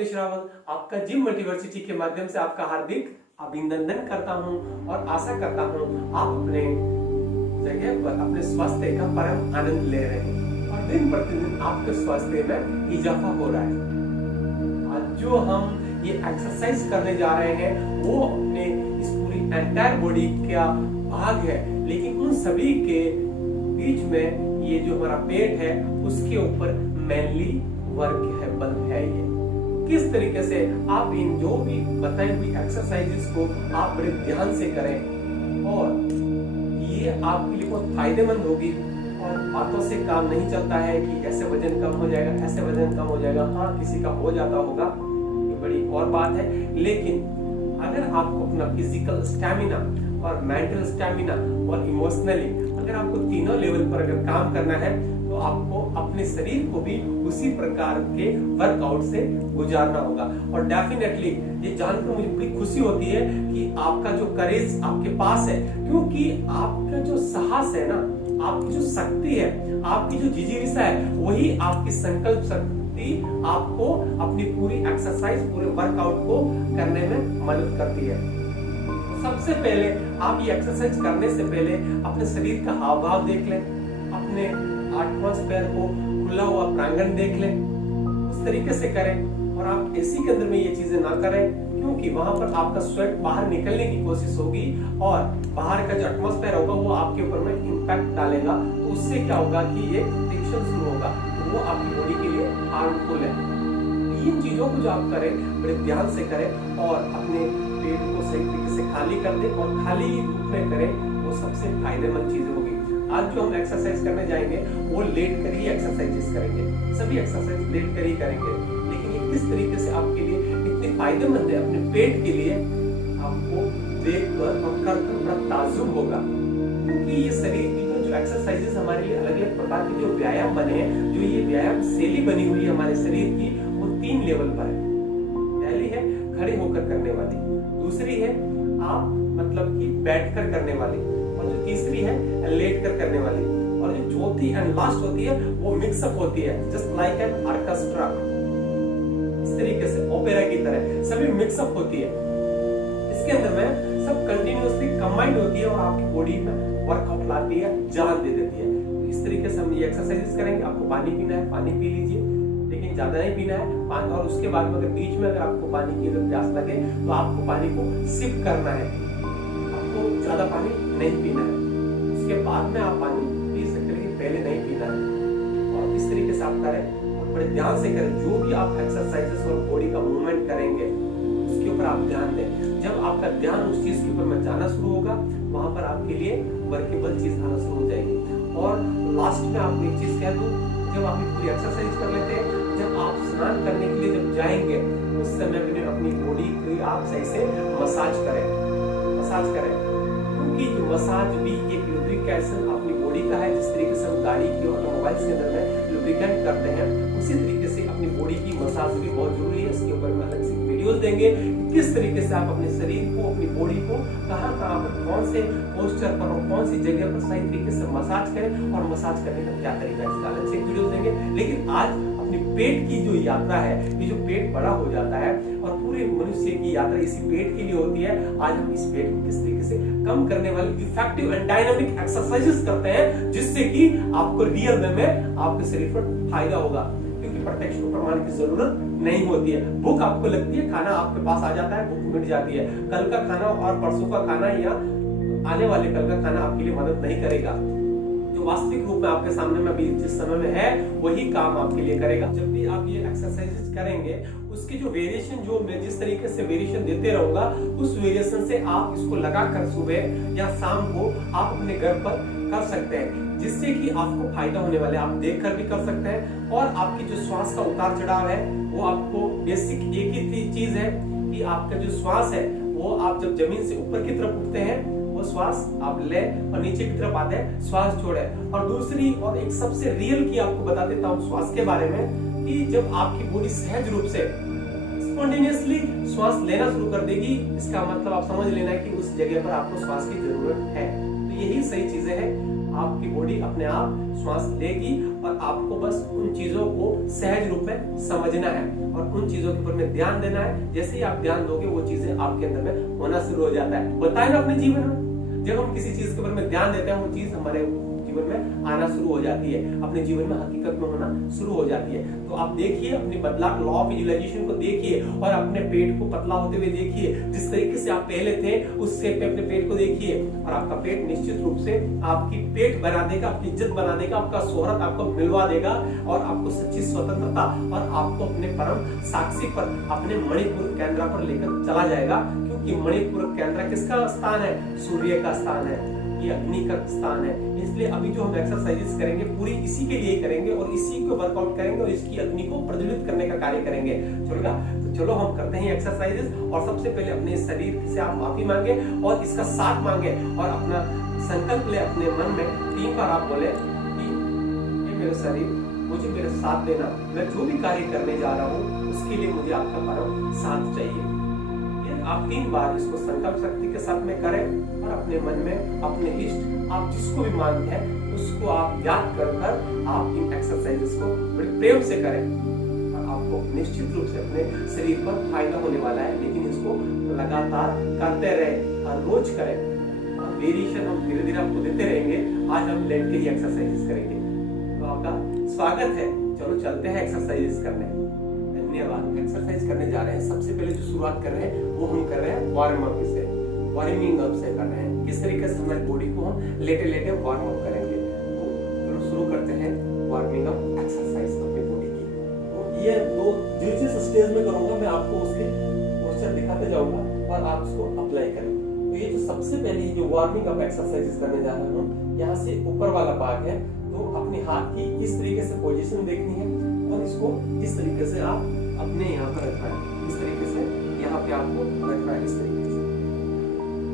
अवनीश रावत आपका जिम मल्टीवर्सिटी के माध्यम से आपका हार्दिक अभिनंदन करता हूं और आशा करता हूं आप अपने जगह पर अपने स्वास्थ्य का परम आनंद ले रहे हैं और दिन प्रतिदिन आपके स्वास्थ्य में इजाफा हो रहा है। आज जो हम ये एक्सरसाइज करने जा रहे हैं वो अपने इस पूरी एंटायर बॉडी का भाग है, लेकिन उन सभी के बीच में ये जो हमारा पेट है उसके ऊपर मेनली वर्क है, बल है। ये किस तरीके से आप इन जो भी बताई हुई एक्सरसाइजेस को आप बड़े ध्यान से करें और ये आपके लिए बहुत फायदेमंद होगी। और बातों से काम नहीं चलता है कि ऐसे वजन कम हो जाएगा, ऐसे वजन कम हो जाएगा। हाँ, किसी का हो जाता होगा, ये बड़ी और बात है, लेकिन अगर आपको अपना फिजिकल स्टैमिना और मेंटल स्टैमिना और इमोशनली अगर आपको तीनों लेवल पर अगर काम करना है तो आपको अपने शरीर को भी उसी प्रकार के वर्कआउट से गुजारना होगा। और डेफिनेटली ये जानकर मुझे बड़ी खुशी होती है कि आपका जो करेज आपके पास है, क्योंकि आपका जो साहस है ना, आपकी जो शक्ति है, आपकी जो जिजीविषा है, वही आपकी संकल्प शक्ति आपको अपनी पूरी एक्सरसाइज पूरे वर्कआउट को करने में मदद करती है। सबसे पहले आप ये एक्सरसाइज करने से पहले अपने शरीर का हाव भाव देख लें, अपने एटमॉस्फेयर को खुला हुआ प्रांगण देख लें, उस तरीके से करें। और आप एसी के अंदर में ये चीजें ना करें, क्योंकि वहां पर आपका स्वेट बाहर निकलने की कोशिश होगी और बाहर का जो एटमॉस्फेयर होगा वो आपके ऊपर में इंपैक्ट डालेगा। तो उससे क्या होगा कि ये फ्रिक्शन शुरू होगा, तो वो आपकी बॉडी के लिए हार्मफुल है। इन चीजों को जो आप करें बड़े ध्यान से करें और अपने पेट को सही तरीके से खाली कर दें और खाली रूप में करें, वो सबसे फायदेमंद चीज होगी। आज जो हम एक्सरसाइज करने जाएंगे वो लेट कर ही एक्सरसाइजेस करेंगे, सभी एक्सरसाइज लेट कर ही करेंगे, लेकिन ये किस तरीके से आपके लिए इतनी फायदेमंद है अपने पेट के लिए, आपको देखकर और करकर बड़ा ताज्जुब होगा। क्योंकि ये शरीर की जो एक्सरसाइजेस हमारे लिए अलग अलग प्रकार के जो व्यायाम बने हैं, जो ये व्यायाम शैली बनी हुई है हमारे शरीर की, वो 3 लेवल पर है। पहली है खड़े होकर करने वाली, दूसरी है आप मतलब कि बैठकर करने वाली, और जो तीसरी है लेट कर करने वाली, और जो चौथी एंड लास्ट होती है वो मिक्सअप होती है, जस्ट लाइक एन ऑर्केस्ट्रा। इस तरीके से ओपेरा की तरह सभी मिक्सअप होती है। इसके अंदर में सब कंटिन्यूअसली कंबाइंड होती है और आपकी बॉडी में वर्कआउट लाती है, जान दे देती है। तो इस तरीके से हम ये एक्सरसाइजेस करेंगे। आपको पानी पीना है, पानी पी लीजिए, लेकिन ज्यादा नहीं पीना है पानी। और उसके बाद में अगर बीच में अगर आपको पानी की अगर प्यास लगे तो आपको पानी को सिप करना है, आपको ज्यादा पानी नहीं पीना है। उसके बाद में आप पानी पी सकते, लेकिन पहले नहीं पीना है। और इस तरीके से आप करें और बड़े ध्यान से करें। जो भी आप एक्सरसाइजेस और बॉडी का मूवमेंट करेंगे उसके ऊपर आप ध्यान दें। जब आपका ध्यान उस चीज के ऊपर में जाना शुरू होगा, वहां पर आपके लिए वर्केबल चीज आना शुरू हो जाएगी। और लास्ट में आपको एक चीज कह दूं, जब आप पूरी एक्सरसाइज कर लेते हैं, जब आप स्नान करने के लिए जब जाएंगे उस समय में अपनी बॉडी की आप सही से मसाज करें, क्योंकि जो मसाज भी एक लुब्रिकेशन अपनी बॉडी का है। जिस तरीके से हम गाड़ी की ऑटोमोबाइल के अंदर में लुब्रिकेंट करते हैं, उसी तरीके से अपनी बॉडी की मसाज भी बहुत जरूरी है। इसके ऊपर हम अलग से वीडियोस देंगे किस तरीके से आप अपने शरीर को, अपनी बॉडी को कहाँ पर कौन से पोस्चर पर और कौन सी जगह पर सही तरीके से मसाज करें और मसाज करने का क्या तरीका है, इसका अलग से वीडियो देंगे। लेकिन आज अपनी पेट की जो यात्रा है, ये जो पेट बड़ा हो जाता है और पूरे मनुष्य की यात्रा इसी पेट के लिए होती है, आज हम इस पेट को किस तरीके से कम करने वाले इफेक्टिव एंड डायनामिक एक्सरसाइजेस करते हैं, जिससे कि आपको रियल में आपके शरीर पर फायदा होगा। क्योंकि प्रत्यक्ष प्रमाण की जरूरत नहीं होती है। भूख आपको लगती है, खाना आपके पास आ जाता है, भूख मिट जाती है। कल का खाना और परसों का खाना या आने वाले कल का खाना आपके लिए मदद नहीं करेगा। जो वास्तविक रूप में आपके सामने में अभी जिस समय में है वही काम आपके लिए करेगा। जब भी आप ये एक्सरसाइजेस करेंगे, उसकी जो वेरिएशन, जो मैं जिस तरीके से वेरिएशन देते रहूंगा, उस वेरिएशन से आप इसको लगाकर सुबह या शाम को आप अपने घर पर कर सकते हैं, जिससे कि आपको फायदा होने वाले। आप देखकर भी कर सकते हैं और आपकी जो श्वास का उतार चढ़ाव है वो आपको बेसिक एक ही चीज है कि आपका जो श्वास है वो आप जब जमीन से ऊपर की तरफ उठते हैं वो श्वास आप ले और नीचे की तरफ आते हैं श्वास छोड़े। और दूसरी और एक सबसे रियल की आपको बता देता हूँ श्वास के बारे में, कि जब आपकी बॉडी सहज रूप से स्पॉन्टेनियसली श्वास लेना शुरू कर देगी, इसका मतलब आप समझ लेना कि उस जगह पर आपको श्वास की जरूरत है। तो यही सही चीजें हैं। आपकी बॉडी अपने आप श्वास लेगी और आपको बस उन चीजों को सहज रूप में समझना है और उन चीजों के ऊपर में ध्यान देना है। जैसे ही आप ध्यान दोगे वो चीजें आपके अंदर में होना शुरू हो जाता है। होता है ना अपने जीवन में, जब हम किसी चीज के ऊपर में ध्यान देते हैं वो चीज हमारे जीवन में आना शुरू हो जाती है, अपने जीवन में हकीकत में होना शुरू हो जाती है। तो आप देखिए अपनी बदलाव, लॉ ऑफ विजुअलाइजेशन को देखिए और अपने पेट को पतला होते हुए देखिए। जिस तरीके से आप पहले थे उस शेप पे अपने पेट को देखिए और आपका पेट निश्चित रूप से आपकी पेट बना देगा, आपकी इज्जत बना देगा, आपका शोहरत आपको मिलवा देगा और आपको सच्ची स्वतंत्रता और आपको अपने परम साक्षी पर, अपने मणिपुर केंद्र पर लेकर चला जाएगा। क्योंकि मणिपुर केंद्र किसका स्थान है? सूर्य का स्थान है, ये अग्नि का स्थान है। इसलिए अभी जो हम एक्सरसाइजेस करेंगे पूरी इसी के लिए करेंगे और इसी को वर्कआउट करेंगे और इसकी अग्नि को प्रज्वलित करने का कार्य करेंगे। चलेगा? तो चलो हम करते हैं एक्सरसाइजेस। और सबसे पहले अपने शरीर से आप माफी मांगे और इसका साथ मांगे और अपना संकल्प ले अपने मन में 3 बार आप बोले कि ये मेरा शरीर, मुझे मेरा साथ देना, मैं जो भी कार्य करने जा रहा हूँ उसके लिए मुझे आपका परम साथ चाहिए। आप 3 बार इसको संकल्प शक्ति के साथ में करें और अपने मन में अपने इष्ट, आप जिसको भी मानते हैं उसको आप याद कर आप इन एक्सरसाइजेस को बड़े प्रेम से करें और आपको निश्चित रूप से अपने शरीर पर फायदा होने वाला है। लेकिन इसको लगातार करते रहे, हर रोज करें और वेरिएशन हम धीरे धीरे आपको देते रहेंगे। आज हम लेट के ही एक्सरसाइजेस करेंगे। तो आपका स्वागत है। चलो चलते हैं एक्सरसाइजेस करने। धन्यवाद। एक्सरसाइज करने जा रहे हैं। सबसे पहले जो शुरुआत कर रहे हैं वो हम कर रहे हैं वार्म अप से, वार्मिंग अप से कर रहे हैं। किस तरीके से हमारी बॉडी को हम लेटे लेटे वार्म अप करेंगे। तो चलो शुरू करते हैं वार्मिंग अप एक्सरसाइज अपनी बॉडी की। तो ये 2 जिस स्टेज में करूंगा मैं आपको उसके पोस्चर दिखाते जाऊंगा और आप उसको अप्लाई करें। तो ये जो सबसे पहली जो वार्मिंग अप एक्सरसाइजेस करने जा रहा हूँ, यहाँ से ऊपर वाला भाग है तो अपने हाथ की इस तरीके से पोजीशन देखनी है और इसको इस तरीके से आप अपने यहाँ पर रखना है। इस तरीके से यहाँ पे आपको रखना है, इस तरीके से।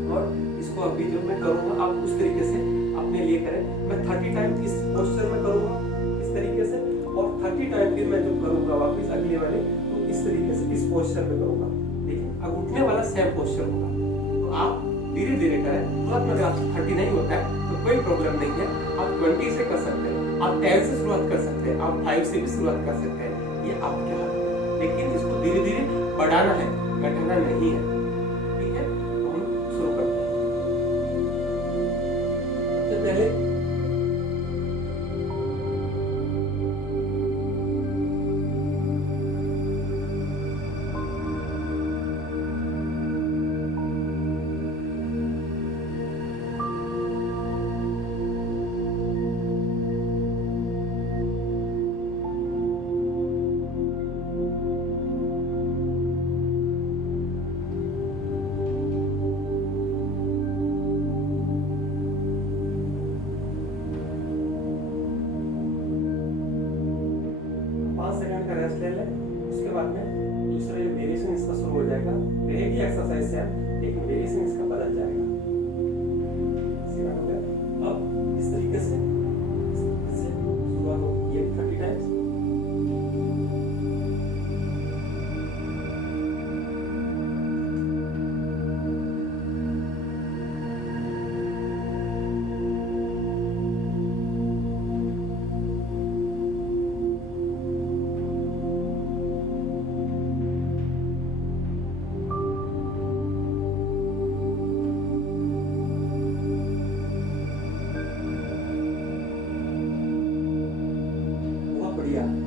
और इसको अभी जो मैं करूंगा आप उस तरीके से अपने लिए करें। मैं 30 टाइम इस पोस्चर में करूंगा इस तरीके से और 30 टाइम फिर मैं जो करूंगा वापस अगले वाले तो इस तरीके से इस पोस्चर में करूंगा। लेकिन अब उठने वाला सेम पोस्चर होगा। तो आप धीरे धीरे करें। तुरंत में आपसे 30 नहीं होता है तो कोई प्रॉब्लम नहीं है। आप 20 से कर सकते हैं, आप 10 से शुरुआत कर सकते हैं, आप 5 से भी शुरुआत कर सकते हैं। ये आपके हाथ है। लेकिन इसको धीरे धीरे बढ़ाना है, घटाना नहीं है। ठीक है? तो हम शुरू करते हैं। सबसे पहले रेस्ट ले लें। उसके बाद में दूसरा जो वेरिएशन इसका शुरू हो जाएगा। रहेगी एक्सरसाइज से लेकिन वेरिएशन इसका बदल जाएगा। अब इस तरीके से शुरुआत होगी 30 टाइम्स।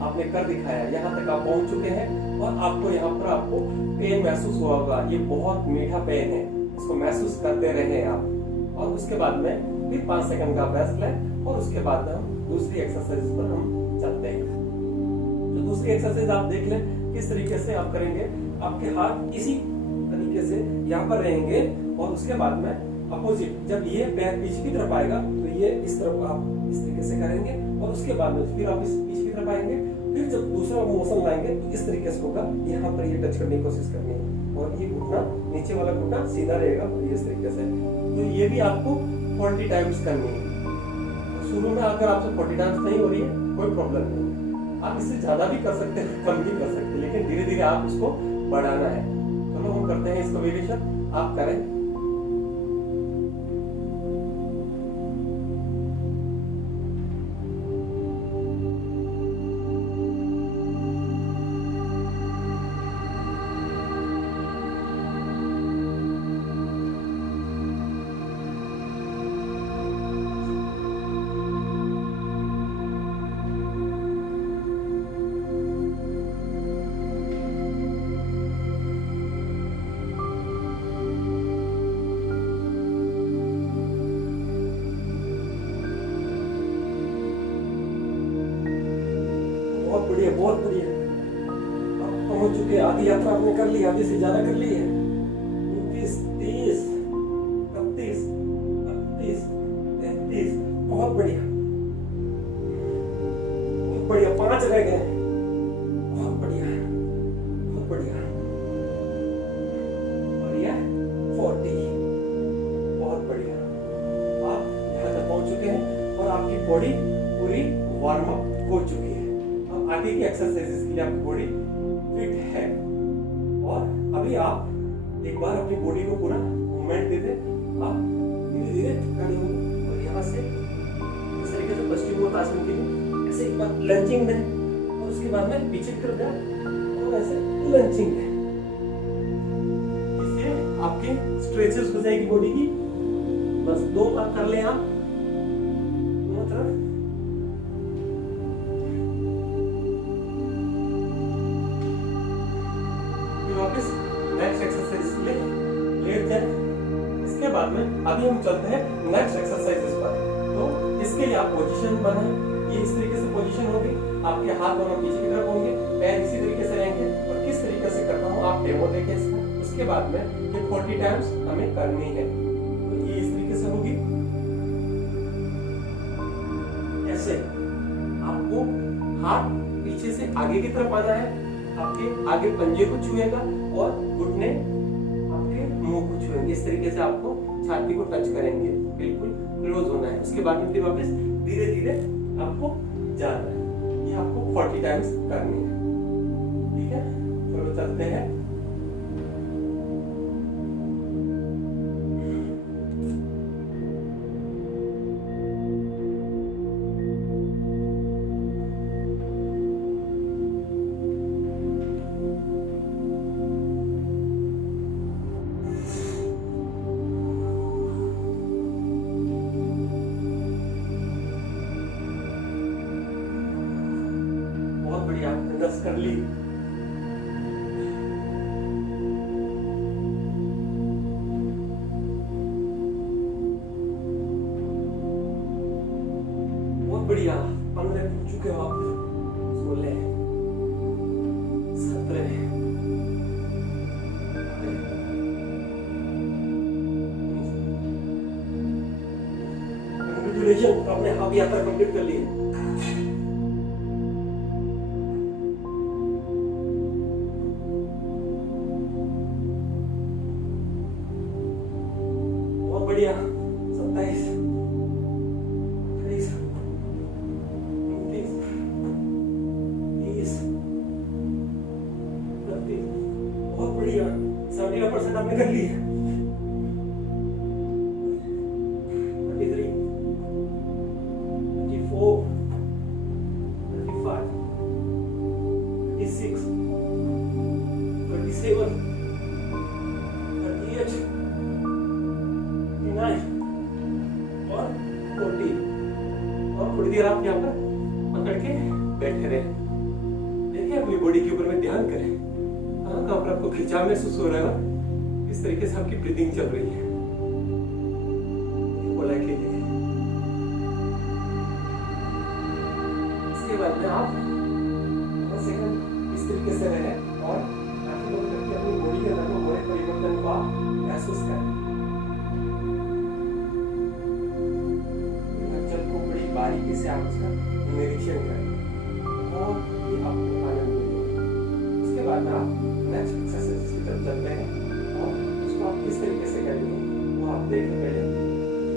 आपने कर दिखाया, यहाँ तक आप पहुंच चुके हैं और आपको यहाँ पर आपको पेन महसूस हुआ होगा। ये बहुत मीठा पेन है, इसको महसूस करते रहे आप। और उसके बाद में फिर 5 सेकंड का रेस्ट लें और उसके बाद में हम दूसरी एक्सरसाइज पर हम चलते हैं। तो दूसरी एक्सरसाइज आप देख लें किस तरीके से आप करेंगे। आपके हाथ इसी तरीके से यहाँ पर रहेंगे और उसके बाद में अपोजिट, जब ये पैर पीछे की तरफ आएगा तो ये इस तरफ आप इस तरीके से करेंगे और उसके बाद में फिर आप इस पीछे की तरफ आएंगे। फिर जब दूसरा मोशन लाएंगे तो इस तरीके से होगा। यहाँ पर ये टच करने की कोशिश करनी है और ये घुटना, नीचे वाला घुटना सीधा रहेगा इस तरीके से। तो ये भी आपको 40 टाइम्स करनी है। तो शुरू में अगर आपसे 40 टाइम्स नहीं हो रही है कोई प्रॉब्लम नहीं, आप इससे ज्यादा भी कर सकते हैं, कम भी कर सकते हैं, लेकिन धीरे धीरे आप इसको बढ़ाना है। चलो हम करते हैं इसका वेरिएशन, आप करें। बहुत बढ़िया, बहुत बढ़िया। अब हो चुके, आधी यात्रा आपने कर ली, आधी से ज्यादा कर ली है। 29, 30, 31, 32, 33, बहुत बढ़िया, बहुत बढ़िया। 5 रह गए, बहुत बढ़िया, बहुत बढ़िया। और ये 40, बहुत बढ़िया। आप यहाँ तक पहुंच चुके हैं और आपकी बॉडी पूरी वार्म अप हो चुकी है। अब आगे की एक्सरसाइजेस के लिए आपकी बॉडी फिट है। और अभी आप एक बार अपनी बॉडी को पूरा मूवमेंट दे दें। आप धीरे धीरे खड़े हो और यहाँ से इस तरीके से पश्चिम आसन के लिए ऐसे एक बार लंचिंग दें और उसके बाद में पीछे की तरफ जाए और ऐसे लंचिंग दें। इससे आपके स्ट्रेचेस हो जाएगी बॉडी की। बस 2 बार कर लें आप दोनों तरफ। फिर वापस नेक्स्ट एक्सरसाइज के लिए लेट जाए। इसके बाद में अभी हम चलते हैं नेक्स्ट एक्सरसाइजेस पर। तो इसके लिए आप पोजीशन बनाएं। ये इस तरीके से पोजीशन होगी, आपके हाथ दोनों पीछे की तरफ होंगे, पैर इसी तरीके से रहेंगे। और किस तरीके से करता हूँ आप डेमो देखें इसका। उसके बाद में ये 40 टाइम्स हमें करनी है। तो ये इस तरीके से होगी। ऐसे आपको हाथ पीछे से आगे की तरफ आना है, आपके आगे पंजे को छुएगा और घुटने आपके मुंह को छुएंगे। इस तरीके से आपको छाती को टच करेंगे, बिल्कुल क्लोज होना है। उसके बाद में फिर वापस धीरे धीरे आपको जाना है। ये आपको 40 टाइम्स करनी है। ठीक है, चलो चलते हैं। दस कर ली। बहुत बढ़िया। 15 कर चुके हो आप। 16, 17, कंग्रेचुलेशन, आपने हाफ यात्रा कंप्लीट कर ली है। बढ़िया। 27, 28, 29, 30, 32, बहुत बढ़िया। 75% आपने कर ली है। 33, 34, 35, 36, 37, 38 और 40। और थोड़ी देर आप यहाँ पर पकड़ के बैठे रहे। देखिए अपनी बॉडी के ऊपर में ध्यान करें। कहाँ पर आपको खिंचाव महसूस हो रहा है। इस तरीके से आपकी ब्रीदिंग चल रही है। पोलाइटली देखिए। इसके बाद में आप सेकंड इस तरीके से रहे और आंखें बंद करके अपनी बॉडी के अंदर हो रहे परिवर्तन को आप महसूस करें। बारीकी से आप उसका निरीक्षण करें और ये आपको आनंद मिलेगा। उसके बाद आप नेक्स्ट एक्सरसाइज की तरफ चलते हैं और उसको आप किस तरीके से करेंगे वो आप देखें। पहले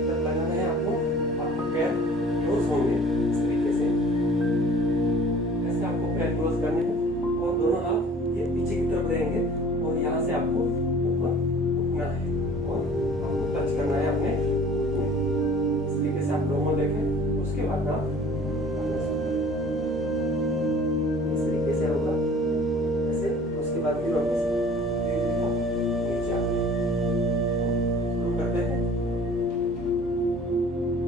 जब लगाना है आपको, आपके पैर क्लोज होंगे इस तरीके से। ऐसे आपको पैर क्लोज करने हैं और दोनों हाथ ये पीछे की तरफ रहेंगे और यहाँ से आपको ऊपर उठना है और आपको टच करना है अपने घुटने। इस तरीके से आप दोनों देखें। उसके बाद आप इस तरीके से होगा ऐसे। उसके बाद फिर वापस नीचे करते हैं।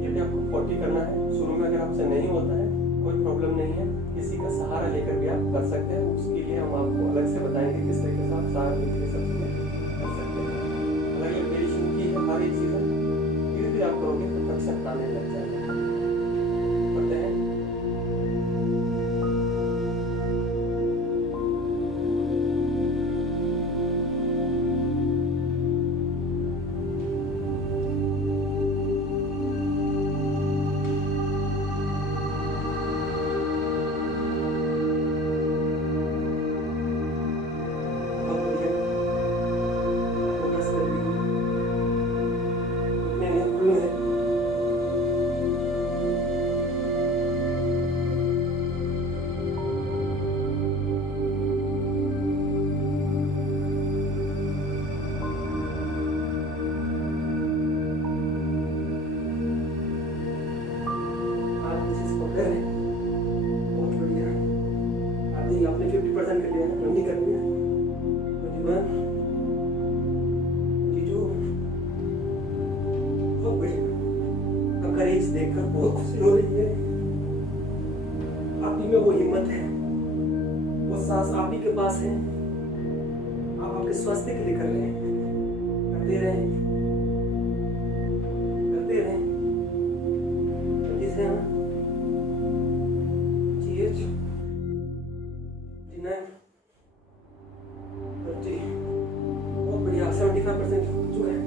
ये भी आपको 40 करना है। शुरू में अगर आपसे नहीं होता है कोई प्रॉब्लम नहीं है, किसी का सहारा लेकर भी आप कर सकते हैं। उसके लिए हम आपको अलग से बताएंगे किस तरीके से आप सहारा लेकर सब चीजें कर सकते हैं। अगर ये मेडिसिन की है हमारी चीजें धीरे धीरे आप करोगे तो तक आने लग जाएगा। चीज देखकर बहुत खुशी हो रही है। आप ही में वो हिम्मत है, वो सांस आप ही के पास है। आप आपके स्वास्थ्य के लिए कर रहे हैं, करते रहें, करते रहें। जिसे हम GH 39 30 बहुत बढ़िया 75% हो चुका है।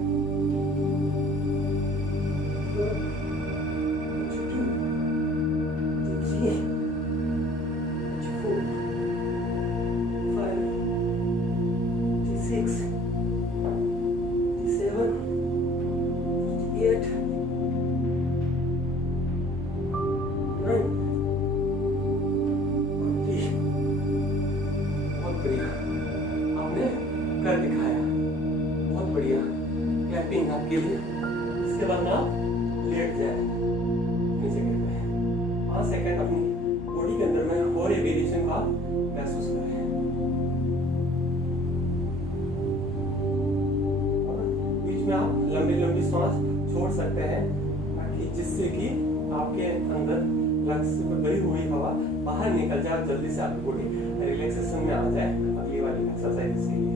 कर दिखाया, बहुत बढ़िया। क्लैपिंग आपके लिए। इसके बाद में आप लेट जाए, नीचे गिर गए। 5 सेकंड अपनी बॉडी के अंदर में और ये वेरिएशन को आप महसूस करें। और बीच में आप लंबी लंबी सांस छोड़ सकते हैं, ताकि जिससे कि आपके अंदर लंग्स में भरी हुई हवा बाहर निकल जाए और जल्दी से आपकी बॉडी रिलैक्सेशन में आ जाए अगली वाली एक्सरसाइज के लिए।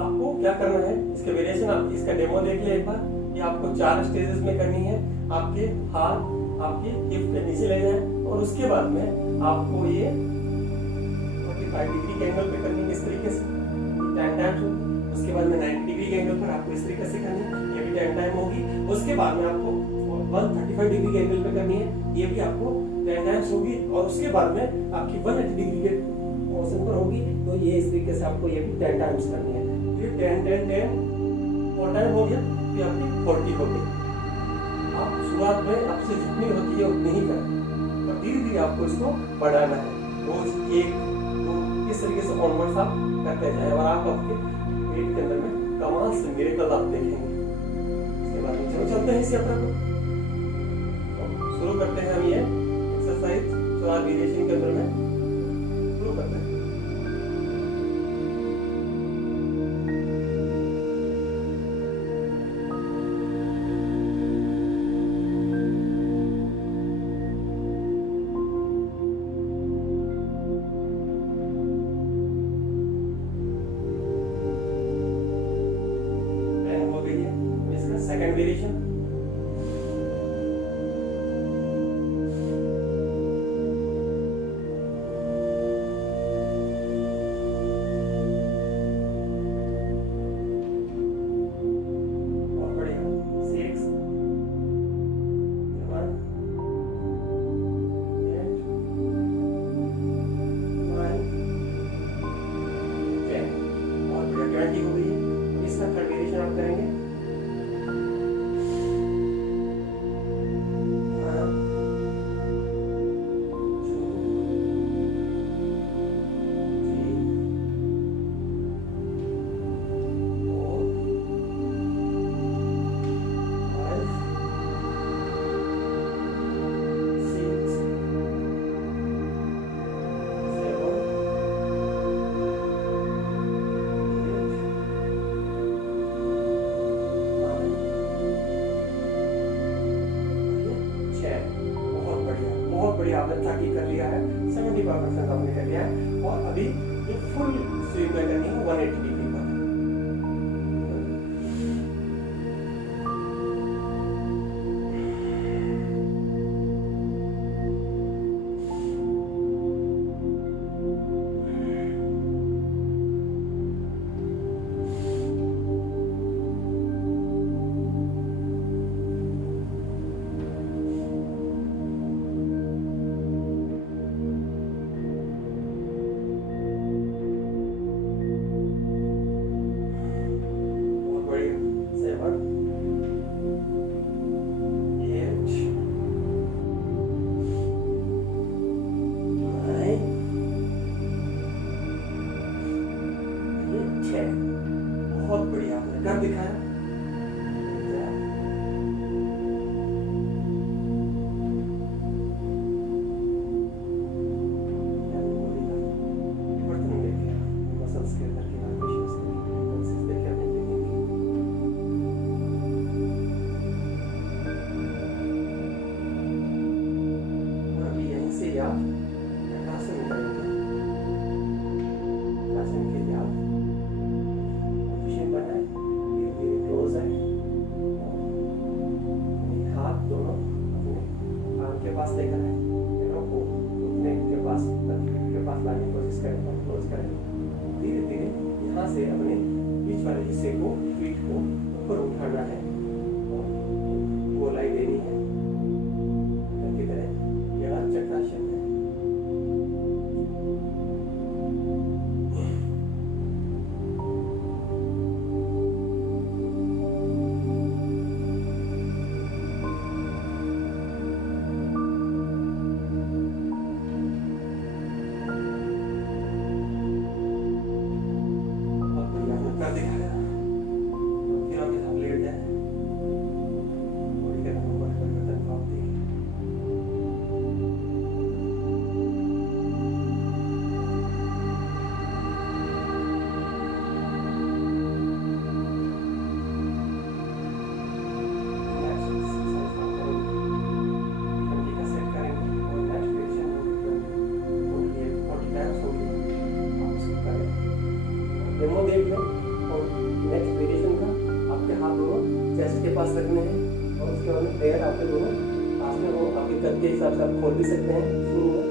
आपको क्या करना है, इसके वेरिएशन आप इसका डेमो देख ले एक बार। ये आपको 4 स्टेजेस में करनी है। आपके हाथ आपकी हिप के नीचे ले जाए और उसके बाद में आपको ये 45 डिग्री के एंगल पे करनी है इस तरीके से, 10 टाइम्स होगी। उसके बाद में 90 डिग्री के एंगल पर आपको इस तरीके से करनी है, ये भी 10 टाइम होगी। उसके बाद में आपको 135 डिग्री के एंगल पे करनी है, ये भी आपको 10 टाइम्स होगी। और उसके बाद में आपकी 180 डिग्री के पोर्शन पर होगी, तो ये इस तरीके से आपको ये भी 10 टाइम्स करनी है। ये 10 10 10 4 टाइम हो गया, फिर आपकी 40 हो गई। आप शुरुआत में आपसे जितनी होती है उतनी ही करें, और धीरे धीरे आपको इसको बढ़ाना है। रोज 1 2 इस तरीके से ऑनवर्ड्स आप करते जाए, और आप आपके पेट के अंदर में कमाल से मिरेकल आप देखेंगे। इसके बाद में चलते हैं इस यात्रा को, शुरू करते हैं हम ये एक्सरसाइज 4 वेरिएशन के अंदर में शुरू करते हैं। सेकंड वेरिएशन, आपने 30 कर लिया है, 75% आपने कर लिया है। और अभी ये फुल स्विंग में करनी है 180 डिग्री पर। पास लेकर आए, कैमरा को घुटने के पास लाने की कोशिश करें और क्लोज करें। धीरे धीरे यहाँ से अपने बीच वाले हिस्से को, पीठ को ऊपर उठाना है और गोलाई देनी है। की तरह यह चक्रासन है। डेमो देख लें और नेक्स्ट वेरिएशन का आपके हाथ दोनों चेस्ट के पास रखने हैं और उसके बाद में पैर आपके दोनों पास में हो। आपके कद के हिसाब से आप खोल भी सकते हैं शुरू में।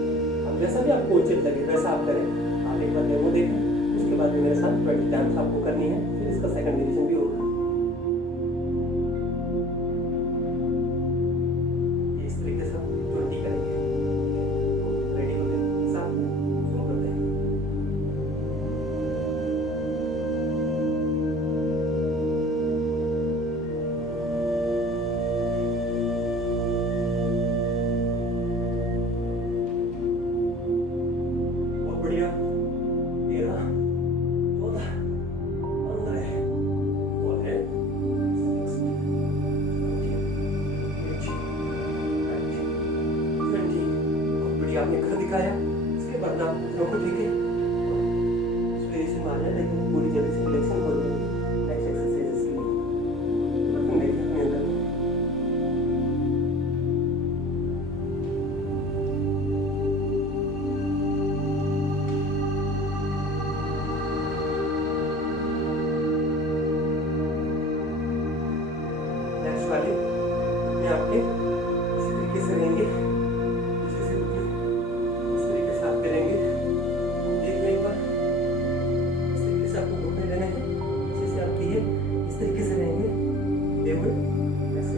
अब जैसा भी आपको उचित लगे वैसा आप करें। आप एक बार डेमो देखें, उसके बाद में मेरे साथ 20 टाइम्स आपको करनी है, फिर इसका सेकंड वेरिएशन भी होगा। इस तरीके से 20 करेंगे। रेडी हो गए, साथ में शुरू करते हैं। बढ़िया 13 14 15 14 16 बढ़िया आपने कर दिखाया। इसके बाद आप घुटनों को ठीक है से मारना, लेकिन पूरी जल्दी से फ्लेक्शन हो जाएगी नेक्स्ट एक्सरसाइजेस के लिए। देखिए अंदर नेक्स्ट वाले अपने आपके इस तरीके से रहेंगे, इस तरीके से आप करेंगे। देख लें एक बार, इस तरीके से आपको घुटने देने हैं, अच्छे से आप दिए इस तरीके से रहेंगे ये हुए ऐसे।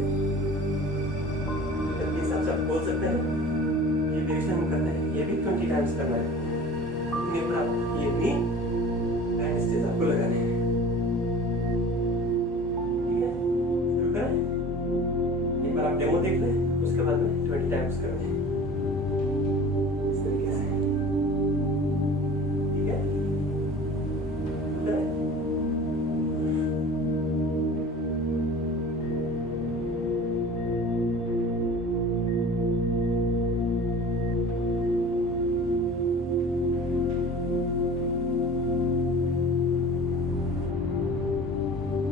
इसके हिसाब से आप बोल सकते हैं। ये वेरिएशन हम करते हैं, ये भी 20 टाइम्स करना है। अपने पर आप ये नी एंड स्टेज आपको लगाने हैं। आप डेमो देख लें, उसके बाद में 20 टाइम्स करें इस तरीके से, ठीक है।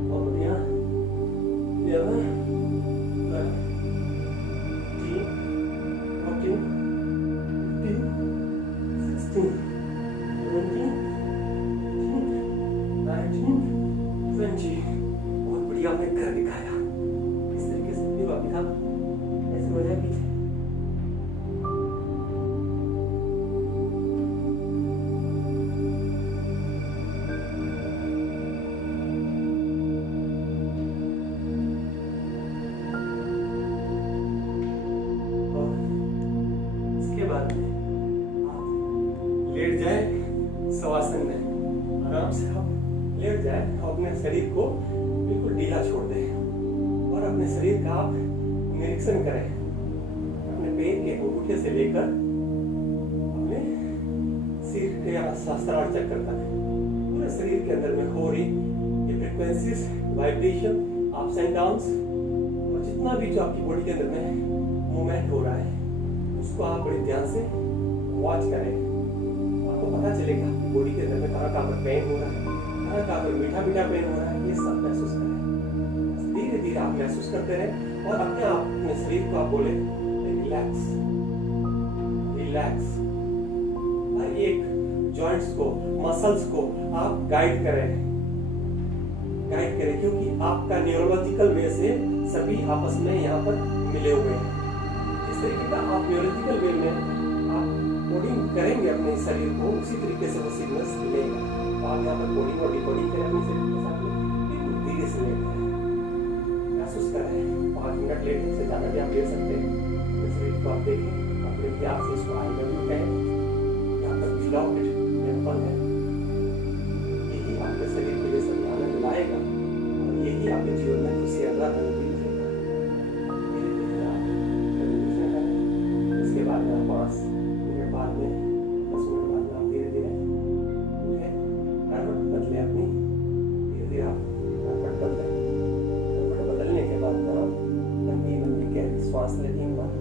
बहुत बढ़िया। 11 बहुत बढ़िया आपने कर दिखाया। इस तरीके से भी वापिस आप ऐसे हो जाए पीछे। और इसके बाद आप लेट जाए शवासन में, आराम से आप लेट जाए और अपने शरीर को बिल्कुल ढीला छोड़ दें और अपने शरीर का आप निरीक्षण करें। अपने पैर के अंगूठे से लेकर अपने सिर के सहस्त्रार चक्र तक पूरे शरीर के अंदर में हो रही ये frequencies, vibration, ups and downs और जितना भी जो आपकी बॉडी के अंदर में मूवमेंट हो रहा है उसको आप बड़े ध्यान से वॉच करें। आपको पता चलेगा आपकी बॉडी के अंदर में कहाँ पर पेन हो रहा है, कहाँ पर मीठा मीठा पेन हो रहा है, ये सब महसूस करें। धीरे धीरे आप महसूस करते रहें और अपने आप अपने शरीर को आप बोले रिलैक्स रिलैक्स। हर एक जॉइंट्स को, मसल्स को आप गाइड करें क्योंकि आपका न्यूरोलॉजिकल वे से सभी आपस में यहाँ पर मिले हुए हैं। जिस तरीके का आप न्यूरोलॉजिकल वे में आप कोडिंग करेंगे अपने शरीर को, उसी तरीके से वो सिग्नल्स मिलेगा। तो आप यहाँ पर कोडिंग और डिकोडिंग करें अपने शरीर के साथ में, बिल्कुल धीरे से लेकर महसूस करें। 5 मिनट लेट से ज़्यादा भी आप ले सकते हैं। अपने शरीर को आप देखें, अपने प्यार से इसको आई लव यू कहें। यहाँ पर बिलॉन्ग टेम्पल है, यही आपके शरीर के लिए सब आनंद लाएगा और यही आपके जीवन में खुशी अगला इसके बाद में 5 मिनट बाद में 10 मिनट बाद में आप धीरे धीरे उठे, करवट बदले अपनी, धीरे धीरे आप करवट बदलें। करवट बदलने के बाद में आप लंबी लंबी गहरी श्वास लें 3 बार।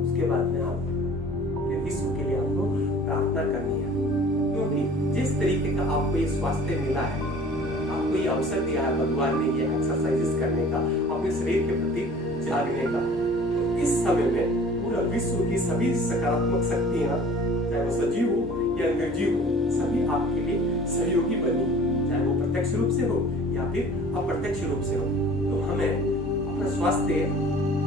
उसके बाद में आप विश्व के लिए आपको प्रार्थना करनी है, क्योंकि जिस तरीके का आपको ये स्वास्थ्य मिला है, आपको ये अवसर दिया है भगवान ने ये एक्सरसाइजेस करने का, अपने शरीर के प्रति जागने का, तो इस समय में पूरा विश्व की सभी सकारात्मक शक्तियां, चाहे वो सजीव हो या निर्जीव हो, सभी आपके लिए सहयोगी बनी, चाहे वो प्रत्यक्ष रूप से हो या फिर अप्रत्यक्ष रूप से हो। तो हमें अपना स्वास्थ्य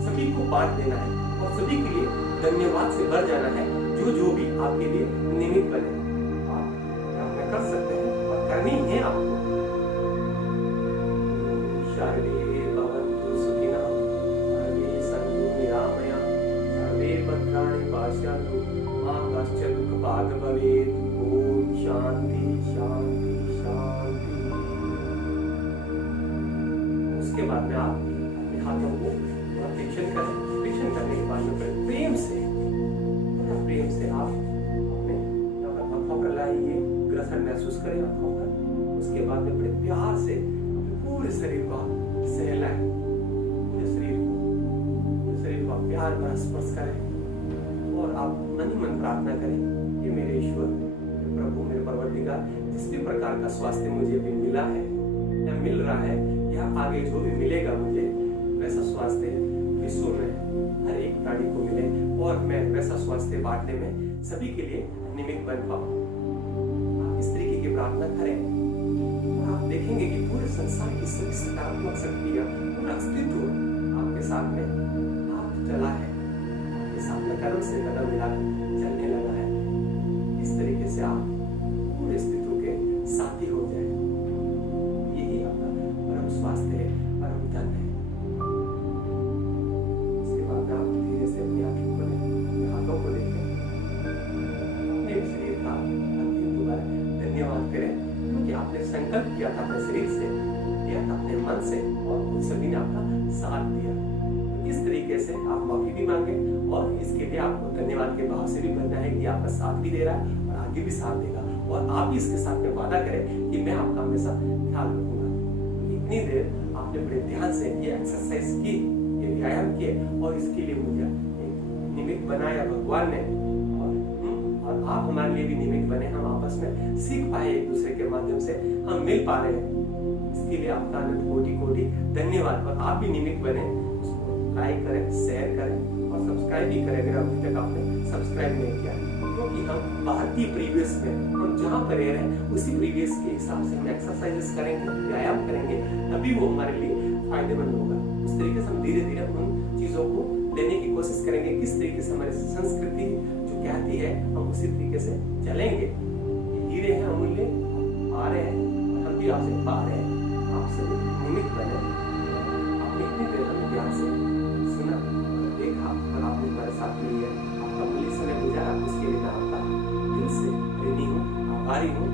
सभी को बांट देना है और सभी के लिए धन्यवाद से भर जाना है, जो भी आपके लिए निमित्त बने। आप कर सकते हैं और करनी है आपको। सर्वे भवन्तु सुखिनः, सर्वे सन्तु निरामयाः, सर्वे भद्राणि पश्यन्तु, मा कश्चित् दुःखभाग् भवेत्। ओम शांति शांति शांति। उसके बाद में आप अपने हाथों को फ्लेक्शन करें। फ्लेक्शन करने के बाद में प्रेम से आप अपने आंखों पर लाइए, ग्रसन महसूस करें आंखों पर। उसके बाद में बड़े प्यार से अपने पूरे शरीर को आप सहलाएं, पूरे शरीर को आप प्यार भरा स्पर्श करें और आप मन ही मन प्रार्थना करें कि मेरे ईश्वर, मेरे प्रभु, मेरे परवरदिगार, जिस भी प्रकार का स्वास्थ्य मुझे भी मिला है या मिल रहा है या आगे जो भी मिलेगा मुझे, वैसा स्वास्थ्य विश्व में हर एक प्राणी को मिले और मैं वैसा स्वास्थ्य बांटने में सभी के लिए निमित्त बन पाऊं। आप इस तरीके की प्रार्थना करें और आप देखेंगे कि पूरे संसार की सभी सकारात्मक शक्तियां, पूरा अस्तित्व आपके साथ में आप चला है, आपके साथ में कदम से कदम मिला चलने लगा है। इस तरीके से आप पूरे अस्तित्व के साथी हो जाए। यही आपका परम स्वास्थ्य है, परम धन है। आप धीरे से अपनी आंखें खोलें, अपने हाथों को देखें, अपने शरीर का अंतिम दोबारा धन्यवाद करें, क्योंकि आपने संकल्प किया था अपने शरीर से, किया था अपने मन से और उन सभी ने आपका साथ दिया। इस तरीके से आप माफी भी मांगे और इसके लिए आपको धन्यवाद के भाव से भी बनना है कि आपका साथ भी दे रहा है और आगे भी साथ देगा। और आप भी इसके साथ में वादा करें कि मैं आपका हमेशा ख्याल रखूंगा। इतनी देर आपने बड़े ध्यान से ये एक्सरसाइज की, व्यायाम किए और इसके लिए मुझे निमित्त बनाया भगवान ने और आप हमारे लिए भी निमित्त बने। हम आपस में सीख पाए, एक दूसरे के माध्यम से हम मिल पा रहे हैं। इसके लिए आपका अनंत कोटि कोटि धन्यवाद। और आप भी निमित्त बने, उसको लाइक करें, शेयर करें और सब्सक्राइब भी करें अगर अभी तक आपने सब्सक्राइब नहीं किया, क्योंकि हम भारतीय परिवेश में हम जहाँ पर रह रहे हैं उसी परिवेश के हिसाब से हम एक्सरसाइजेस करेंगे, व्यायाम करेंगे, तभी वो हमारे लिए फायदेमंद होगा। उस तरीके से हम धीरे धीरे उन चीजों को लेने की कोशिश करेंगे, किस तरीके से हमारी संस्कृति जो कहती है हम उसी तरीके से चलेंगे। हीरे हैं अमूल्य, आ रहे हैं और हम भी आपसे पा रहे हैं। आपसे निमित्त बने, आपने इतनी देर हमें ध्यान से सुना, देखा और आपने हमारे साथ मिली है, आपका मूल्य समय गुजारा, उसके लिए मैं आपका दिल से ऋणी हूँ, आभारी हूँ।